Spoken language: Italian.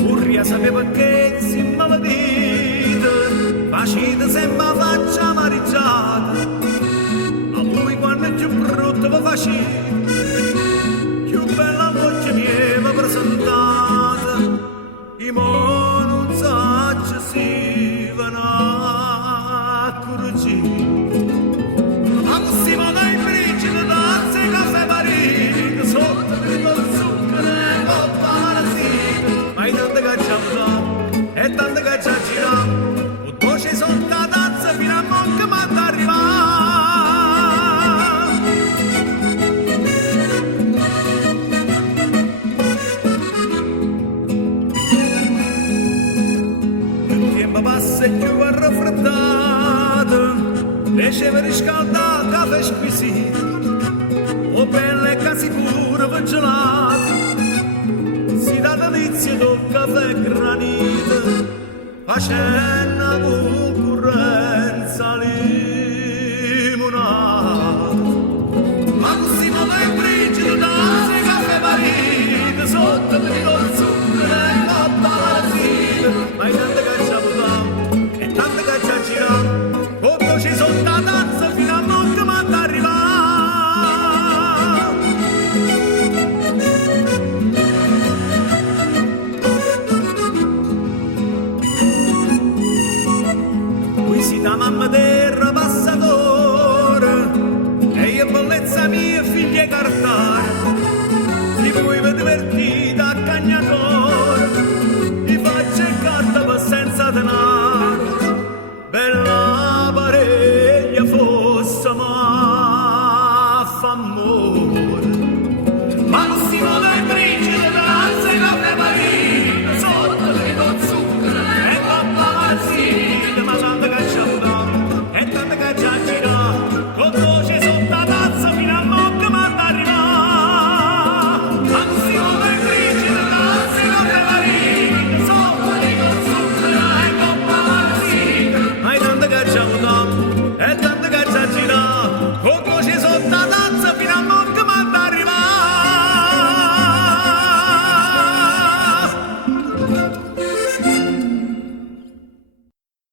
Urria sapeva che si malvedita, facita sempre faccia amareggiata. A lui quando è più brutto lo faceva, più bella voce mi aveva presentata. I mo non so si vanno a correggere. Ma così va dai bricioli, tazze, caffè parito, sotto il zucchero e coppa parassita. Ma intanto che ci abbiamo e tanto che ci giriamo, un voce sotto la tazza fino a monca ma t'arrivare. Il tempo passa e più è raffreddato, lasciava riscaldare caffè squisito, o bella e casi pure vigilata. Si dà delizia del caffè granito, facendo concorrenza limonata. Ma così non è briciolo, danze, caffè marito, sotto il zucchero e coppa parassita. Ma intanto che ci abbiamo e tanto che ci giriamo, tutto ci sono da tazza fino a monte ma t'arrivare. Qui si da mamma